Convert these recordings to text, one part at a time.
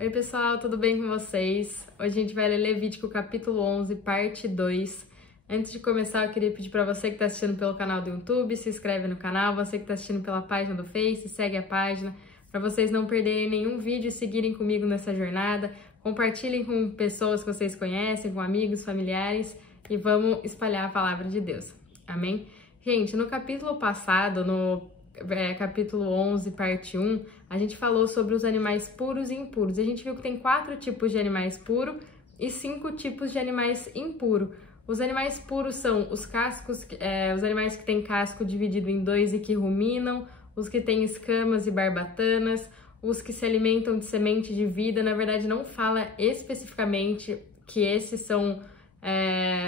Oi pessoal, tudo bem com vocês? Hoje a gente vai ler Levítico capítulo 11, parte 2. Antes de começar, eu queria pedir para você que está assistindo pelo canal do YouTube, se inscreve no canal, você que está assistindo pela página do Face, segue a página, para vocês não perderem nenhum vídeo e seguirem comigo nessa jornada. Compartilhem com pessoas que vocês conhecem, com amigos, familiares e vamos espalhar a palavra de Deus. Amém? Gente, no capítulo passado, capítulo 11, parte 1, a gente falou sobre os animais puros e impuros. A gente viu que tem 4 tipos de animais puros e 5 tipos de animais impuros. Os animais puros são os cascos, os animais que têm casco dividido em 2 e que ruminam, os que têm escamas e barbatanas, os que se alimentam de semente de vida. Na verdade, não fala especificamente que esses são,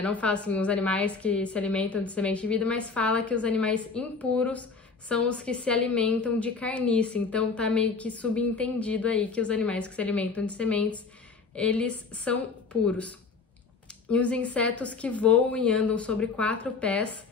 não fala assim, os animais que se alimentam de semente de vida, mas fala que os animais impuros são os que se alimentam de carniça. Então tá meio que subentendido aí que os animais que se alimentam de sementes, eles são puros. E os insetos que voam e andam sobre 4 pés,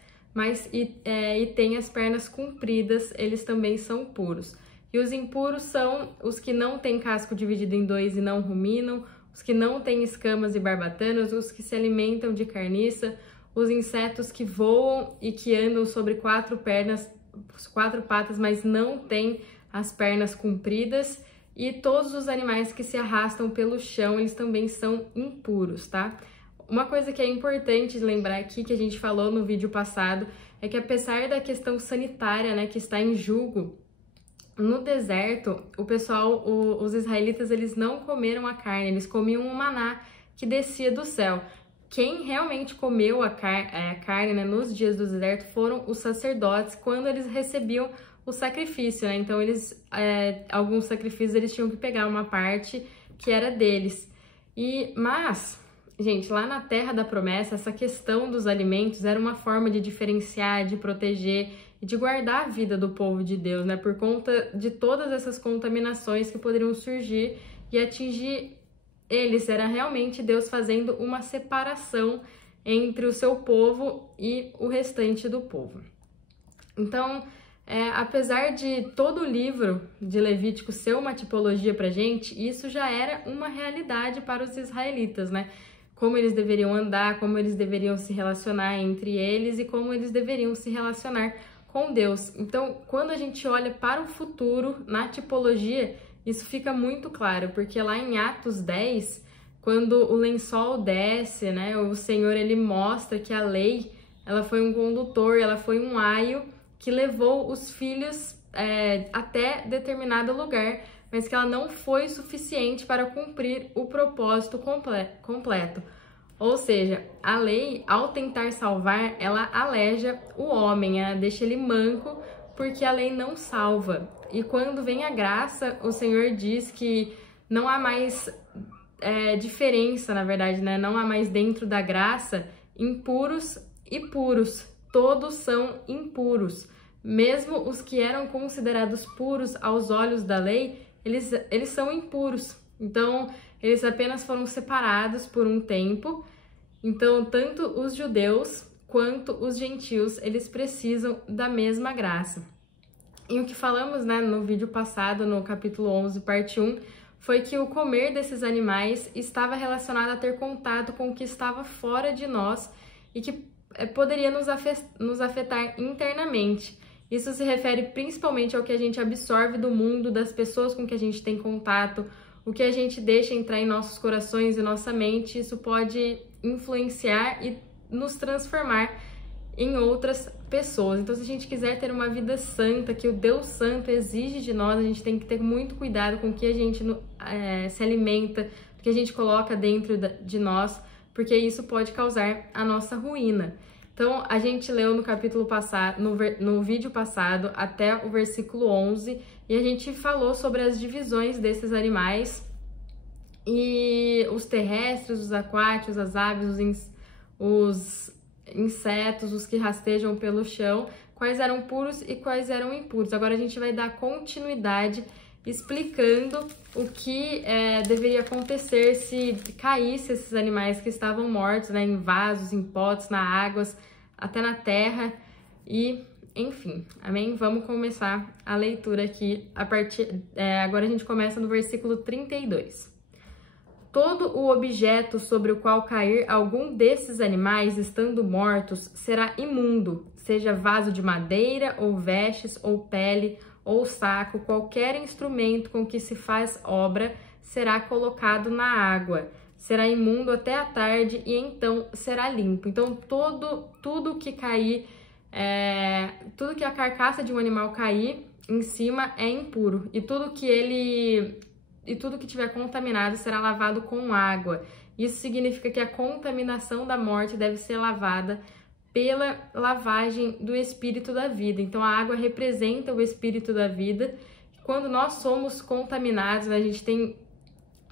e têm as pernas compridas, eles também são puros. E os impuros são os que não têm casco dividido em 2 e não ruminam, os que não têm escamas e barbatanas, os que se alimentam de carniça, os insetos que voam e que andam sobre 4 patas, mas não têm as pernas compridas, e todos os animais que se arrastam pelo chão, eles também são impuros, tá? Uma coisa que é importante lembrar aqui, que a gente falou no vídeo passado, é que apesar da questão sanitária, né, que está em julgo, no deserto, os israelitas, eles não comeram a carne, eles comiam o maná que descia do céu. Quem realmente comeu a carne, né, nos dias do deserto foram os sacerdotes, quando eles recebiam o sacrifício, né? Então, alguns sacrifícios eles tinham que pegar uma parte que era deles. Mas, gente, lá na Terra da Promessa, essa questão dos alimentos era uma forma de diferenciar, de proteger e de guardar a vida do povo de Deus, né? Por conta de todas essas contaminações que poderiam surgir e atingir eles. Era realmente Deus fazendo uma separação entre o seu povo e o restante do povo. Então, apesar de todo o livro de Levítico ser uma tipologia pra gente, isso já era uma realidade para os israelitas, né? Como eles deveriam andar, como eles deveriam se relacionar entre eles e como eles deveriam se relacionar com Deus. Então, quando a gente olha para o futuro, na tipologia, isso fica muito claro, porque lá em Atos 10, quando o lençol desce, né, o Senhor, ele mostra que a lei, ela foi um condutor, ela foi um aio que levou os filhos até determinado lugar, mas que ela não foi suficiente para cumprir o propósito completo. Ou seja, a lei, ao tentar salvar, ela aleja o homem, ela deixa ele manco, porque a lei não salva. E quando vem a graça, o Senhor diz que não há mais diferença, na verdade, né? Não há mais dentro da graça impuros e puros. Todos são impuros. Mesmo os que eram considerados puros aos olhos da lei, eles são impuros. Então, eles apenas foram separados por um tempo. Então, tanto os judeus quanto os gentios, eles precisam da mesma graça. E o que falamos, né, no vídeo passado, no capítulo 11, parte 1, foi que o comer desses animais estava relacionado a ter contato com o que estava fora de nós e que poderia nos afetar internamente. Isso se refere principalmente ao que a gente absorve do mundo, das pessoas com que a gente tem contato, o que a gente deixa entrar em nossos corações e nossa mente. Isso pode influenciar e nos transformar em outras pessoas. Então, se a gente quiser ter uma vida santa, que o Deus Santo exige de nós, a gente tem que ter muito cuidado com o que a gente se alimenta, o que a gente coloca dentro de nós, porque isso pode causar a nossa ruína. Então, a gente leu no capítulo passado, no vídeo passado, até o versículo 11, e a gente falou sobre as divisões desses animais, e os terrestres, os aquáticos, as aves, os insetos, os que rastejam pelo chão, quais eram puros e quais eram impuros. Agora a gente vai dar continuidade explicando o que deveria acontecer se caísse esses animais que estavam mortos, né, em vasos, em potes, na água, até na terra, e enfim. Amém? Vamos começar a leitura aqui. Agora a gente começa no versículo 32. Todo o objeto sobre o qual cair algum desses animais, estando mortos, será imundo, seja vaso de madeira, ou vestes, ou pele, ou saco, qualquer instrumento com que se faz obra, será colocado na água. Será imundo até a tarde, e então será limpo. Então, tudo que cair, tudo que a carcaça de um animal cair em cima é impuro. E tudo que tiver contaminado será lavado com água. Isso significa que a contaminação da morte deve ser lavada pela lavagem do espírito da vida. Então, a água representa o espírito da vida. Quando nós somos contaminados, a gente tem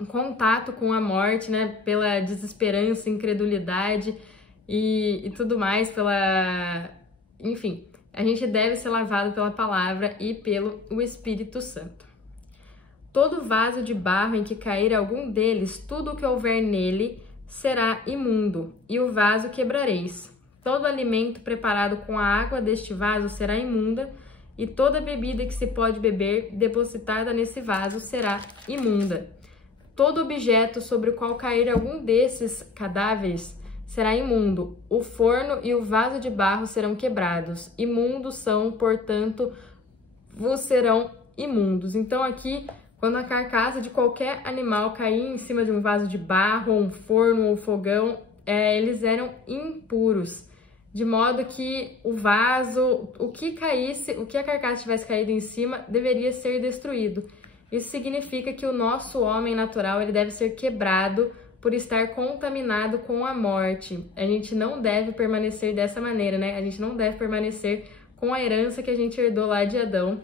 contato com a morte, né? Pela desesperança, incredulidade e tudo mais, enfim, a gente deve ser lavado pela palavra e pelo Espírito Santo. Todo vaso de barro em que cair algum deles, tudo o que houver nele será imundo, e o vaso quebrareis. Todo alimento preparado com a água deste vaso será imunda, e toda bebida que se pode beber depositada nesse vaso será imunda. Todo objeto sobre o qual cair algum desses cadáveres será imundo. O forno e o vaso de barro serão quebrados. Imundos são, portanto, vos serão imundos. Então aqui, quando a carcaça de qualquer animal cair em cima de um vaso de barro, ou um forno, ou um fogão, eles eram impuros. De modo que o vaso, o que a carcaça tivesse caído em cima, deveria ser destruído. Isso significa que o nosso homem natural ele deve ser quebrado por estar contaminado com a morte. A gente não deve permanecer dessa maneira, né? A gente não deve permanecer com a herança que a gente herdou lá de Adão.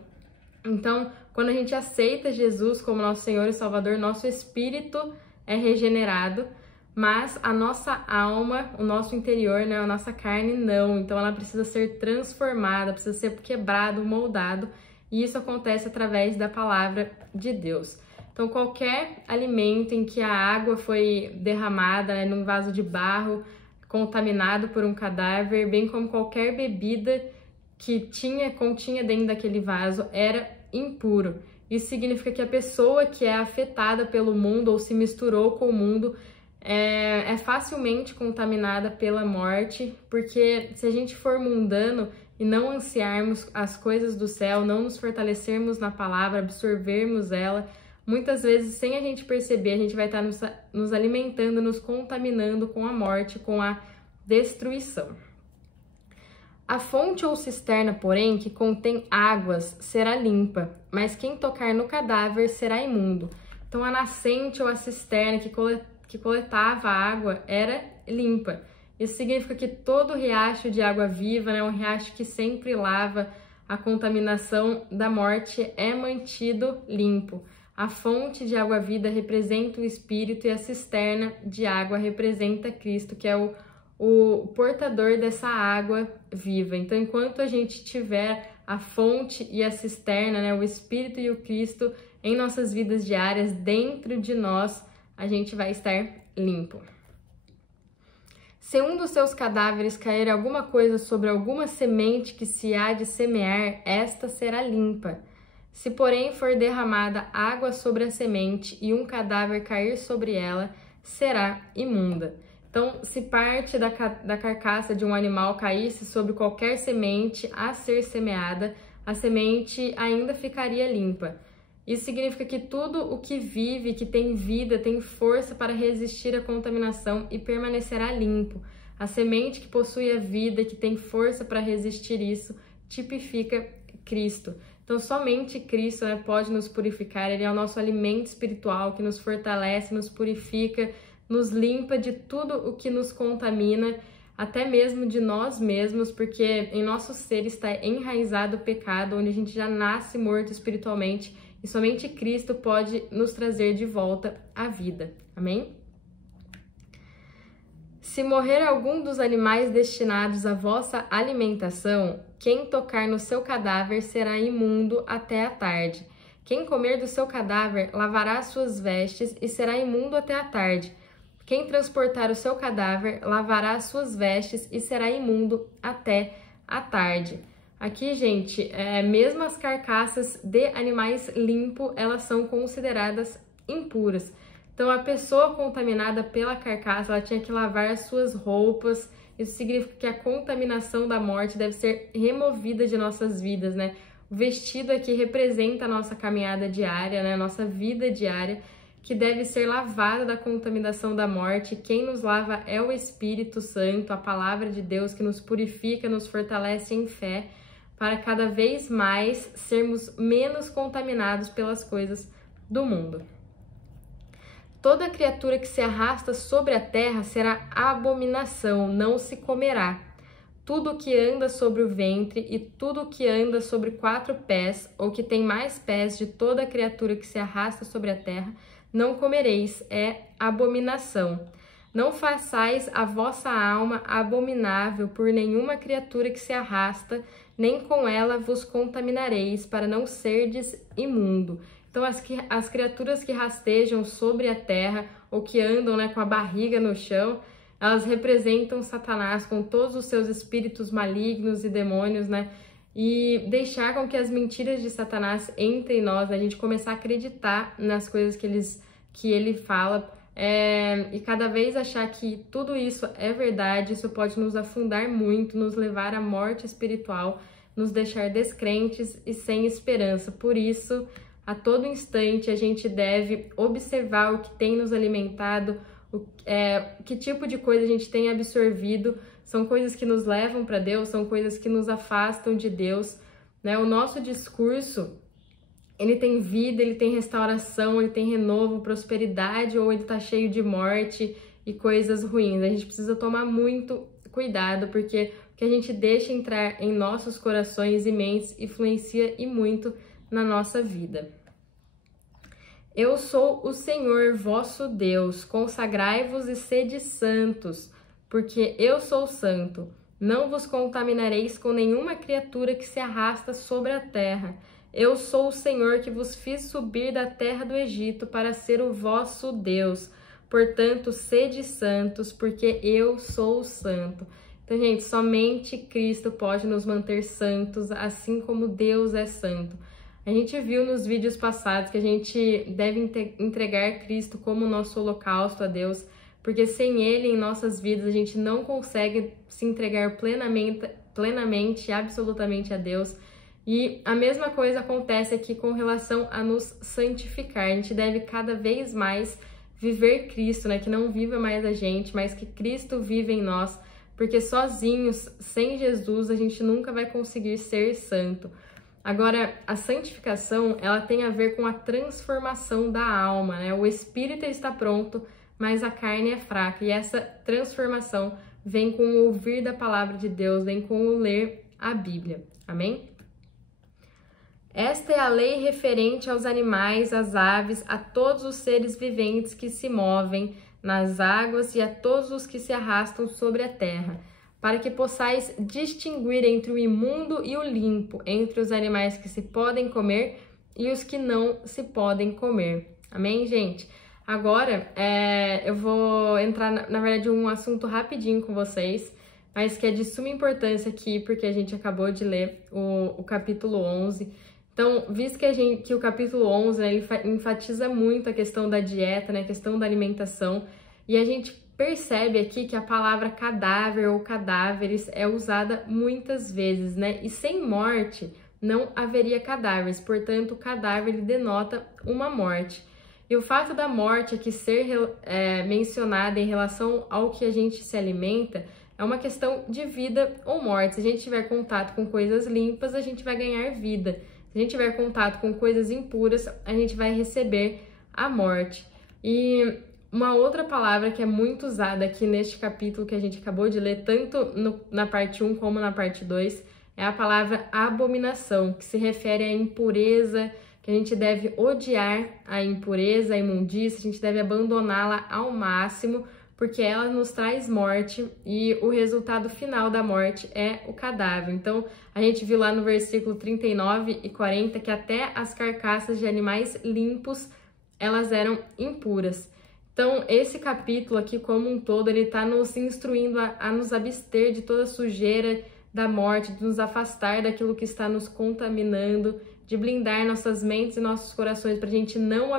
Então, quando a gente aceita Jesus como nosso Senhor e Salvador, nosso espírito é regenerado, mas a nossa alma, o nosso interior, né, a nossa carne, não. Então, ela precisa ser transformada, precisa ser quebrado, moldado, e isso acontece através da palavra de Deus. Então, qualquer alimento em que a água foi derramada, né, num vaso de barro, contaminado por um cadáver, bem como qualquer bebida que continha dentro daquele vaso, era impuro. Isso significa que a pessoa que é afetada pelo mundo ou se misturou com o mundo é facilmente contaminada pela morte, porque se a gente for mundano e não ansiarmos as coisas do céu, não nos fortalecermos na palavra, absorvermos ela, muitas vezes, sem a gente perceber, a gente vai estar nos alimentando, nos contaminando com a morte, com a destruição. A fonte ou cisterna, porém, que contém águas, será limpa, mas quem tocar no cadáver será imundo. Então, a nascente ou a cisterna que coletava água era limpa. Isso significa que todo riacho de água viva, né, um riacho que sempre lava a contaminação da morte, é mantido limpo. A fonte de água vida representa o Espírito e a cisterna de água representa Cristo, que é o portador dessa água viva. Então, enquanto a gente tiver a fonte e a cisterna, né, o Espírito e o Cristo em nossas vidas diárias, dentro de nós, a gente vai estar limpo. Se um dos seus cadáveres cair alguma coisa sobre alguma semente que se há de semear, esta será limpa. Se, porém, for derramada água sobre a semente e um cadáver cair sobre ela, será imunda. Então, se parte da carcaça de um animal caísse sobre qualquer semente a ser semeada, a semente ainda ficaria limpa. Isso significa que tudo o que vive, que tem vida, tem força para resistir à contaminação e permanecerá limpo. A semente que possui a vida, que tem força para resistir isso, tipifica Cristo. Então, somente Cristo, né, pode nos purificar. Ele é o nosso alimento espiritual que nos fortalece, nos purifica, nos limpa de tudo o que nos contamina, até mesmo de nós mesmos, porque em nosso ser está enraizado o pecado, onde a gente já nasce morto espiritualmente, e somente Cristo pode nos trazer de volta à vida. Amém? Se morrer algum dos animais destinados à vossa alimentação, quem tocar no seu cadáver será imundo até a tarde. Quem comer do seu cadáver lavará suas vestes e será imundo até a tarde. Quem transportar o seu cadáver lavará suas vestes e será imundo até a tarde. Aqui, gente, mesmo as carcaças de animais limpos, elas são consideradas impuras. Então, a pessoa contaminada pela carcaça, ela tinha que lavar as suas roupas. Isso significa que a contaminação da morte deve ser removida de nossas vidas, né? O vestido aqui representa a nossa caminhada diária, né? A nossa vida diária, que deve ser lavada da contaminação da morte. Quem nos lava é o Espírito Santo, a palavra de Deus, que nos purifica, nos fortalece em fé, para cada vez mais sermos menos contaminados pelas coisas do mundo. Toda criatura que se arrasta sobre a terra será abominação, não se comerá. Tudo que anda sobre o ventre e tudo que anda sobre 4 pés, ou que tem mais pés de toda criatura que se arrasta sobre a terra, não comereis, é abominação. Não façais a vossa alma abominável por nenhuma criatura que se arrasta, nem com ela vos contaminareis, para não serdes imundo. Então, as criaturas que rastejam sobre a terra, ou que andam, né, com a barriga no chão, elas representam Satanás com todos os seus espíritos malignos e demônios, né? E deixar com que as mentiras de Satanás entrem em nós, né? A gente começar a acreditar nas coisas que ele fala, e cada vez achar que tudo isso é verdade. Isso pode nos afundar muito, nos levar à morte espiritual, nos deixar descrentes e sem esperança. Por isso, a todo instante, a gente deve observar o que tem nos alimentado, que tipo de coisa a gente tem absorvido. São coisas que nos levam para Deus, são coisas que nos afastam de Deus, né? O nosso discurso, ele tem vida, ele tem restauração, ele tem renovo, prosperidade, ou ele está cheio de morte e coisas ruins. A gente precisa tomar muito cuidado, porque o que a gente deixa entrar em nossos corações e mentes influencia e muito na nossa vida. Eu sou o Senhor vosso Deus, consagrai-vos e sede santos, porque eu sou santo. Não vos contaminareis com nenhuma criatura que se arrasta sobre a terra. Eu sou o Senhor que vos fiz subir da terra do Egito para ser o vosso Deus. Portanto, sede santos, porque eu sou santo. Então, gente, somente Cristo pode nos manter santos, assim como Deus é santo. A gente viu nos vídeos passados que a gente deve entregar Cristo como nosso holocausto a Deus, porque sem Ele em nossas vidas a gente não consegue se entregar plenamente, absolutamente a Deus. E a mesma coisa acontece aqui com relação a nos santificar. A gente deve cada vez mais viver Cristo, né? Que não viva mais a gente, mas que Cristo vive em nós, porque sozinhos, sem Jesus, a gente nunca vai conseguir ser santo. Agora, a santificação, ela tem a ver com a transformação da alma, né? O espírito está pronto, mas a carne é fraca. E essa transformação vem com o ouvir da palavra de Deus, vem com o ler a Bíblia. Amém? Esta é a lei referente aos animais, às aves, a todos os seres viventes que se movem nas águas e a todos os que se arrastam sobre a terra, para que possais distinguir entre o imundo e o limpo, entre os animais que se podem comer e os que não se podem comer. Amém, gente? Agora, eu vou entrar, na verdade, um assunto rapidinho com vocês, mas que é de suma importância aqui, porque a gente acabou de ler o capítulo 11. Então, visto que o capítulo 11, né, ele enfatiza muito a questão da dieta, né, a questão da alimentação, e a gente percebe aqui que a palavra cadáver ou cadáveres é usada muitas vezes, né? E sem morte não haveria cadáveres, portanto, o cadáver ele denota uma morte. E o fato da morte aqui ser mencionada em relação ao que a gente se alimenta é uma questão de vida ou morte. Se a gente tiver contato com coisas limpas, a gente vai ganhar vida. Se a gente tiver contato com coisas impuras, a gente vai receber a morte. E uma outra palavra que é muito usada aqui neste capítulo que a gente acabou de ler, tanto na parte 1 como na parte 2, é a palavra abominação, que se refere à impureza, que a gente deve odiar a impureza, a imundícia, a gente deve abandoná-la ao máximo, porque ela nos traz morte e o resultado final da morte é o cadáver. Então, a gente viu lá no versículo 39 e 40 que até as carcaças de animais limpos, elas eram impuras. Então, esse capítulo aqui como um todo, ele está nos instruindo a nos abster de toda sujeira, da morte, de nos afastar daquilo que está nos contaminando, de blindar nossas mentes e nossos corações para a gente não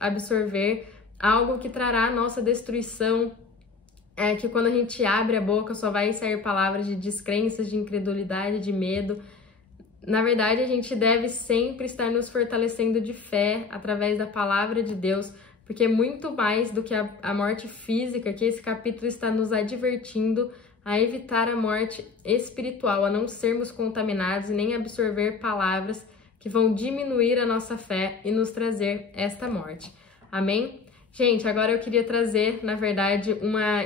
absorver algo que trará a nossa destruição, que quando a gente abre a boca só vai sair palavras de descrenças, de incredulidade, de medo. Na verdade, a gente deve sempre estar nos fortalecendo de fé através da palavra de Deus, porque muito mais do que a morte física, que esse capítulo está nos advertindo a evitar a morte espiritual, a não sermos contaminados e nem absorver palavras que vão diminuir a nossa fé e nos trazer esta morte. Amém? Gente, agora eu queria trazer, na verdade,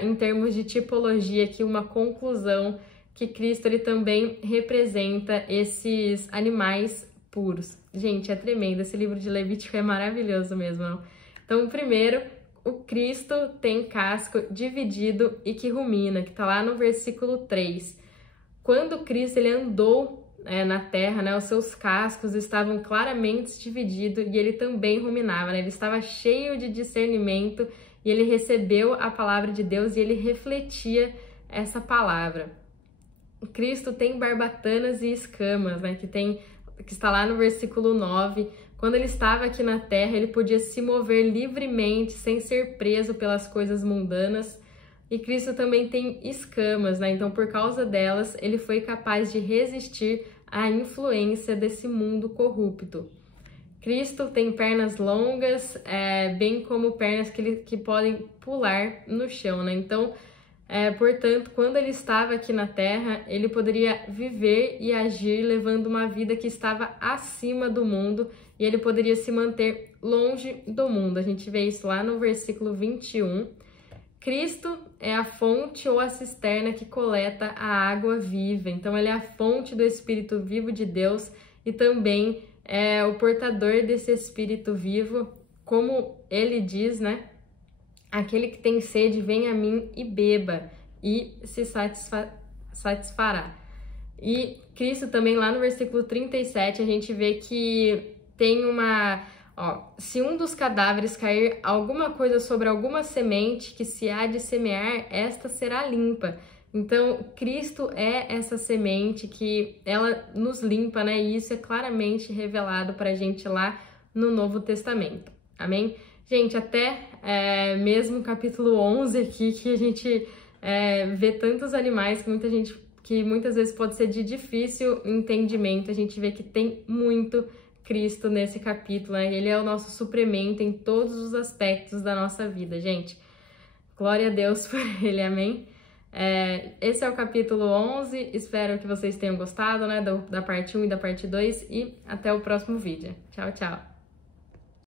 em termos de tipologia aqui, uma conclusão que Cristo ele também representa esses animais puros. Gente, é tremendo, esse livro de Levítico é maravilhoso mesmo, não? Então, primeiro, o Cristo tem casco dividido e que rumina, que tá lá no versículo 3. Quando Cristo ele andou na terra, né, os seus cascos estavam claramente divididos e ele também ruminava, né? Ele estava cheio de discernimento e ele recebeu a palavra de Deus e ele refletia essa palavra. O Cristo tem barbatanas e escamas, né, que está lá no versículo 9. Quando ele estava aqui na terra, ele podia se mover livremente, sem ser preso pelas coisas mundanas. E Cristo também tem escamas, né? Então, por causa delas, ele foi capaz de resistir à influência desse mundo corrupto. Cristo tem pernas longas, bem como pernas que podem pular no chão, né? Então, portanto, quando ele estava aqui na Terra, ele poderia viver e agir levando uma vida que estava acima do mundo e ele poderia se manter longe do mundo. A gente vê isso lá no versículo 21. Cristo é a fonte ou a cisterna que coleta a água viva. Então, ele é a fonte do Espírito vivo de Deus e também é o portador desse Espírito vivo. Como ele diz, né? Aquele que tem sede, vem a mim e beba, e se satisfará. E Cristo também, lá no versículo 37, a gente vê que tem se um dos cadáveres cair alguma coisa sobre alguma semente que se há de semear, esta será limpa. Então, Cristo é essa semente que ela nos limpa, né? E isso é claramente revelado para a gente lá no Novo Testamento. Amém? Gente, até mesmo o capítulo 11 aqui, que a gente vê tantos animais que muitas vezes pode ser de difícil entendimento, a gente vê que tem muito Cristo nesse capítulo, né? Ele é o nosso suplemento em todos os aspectos da nossa vida, gente. Glória a Deus por ele, amém? Esse é o capítulo 11, espero que vocês tenham gostado, né, da parte 1 e da parte 2 e até o próximo vídeo. Tchau, tchau!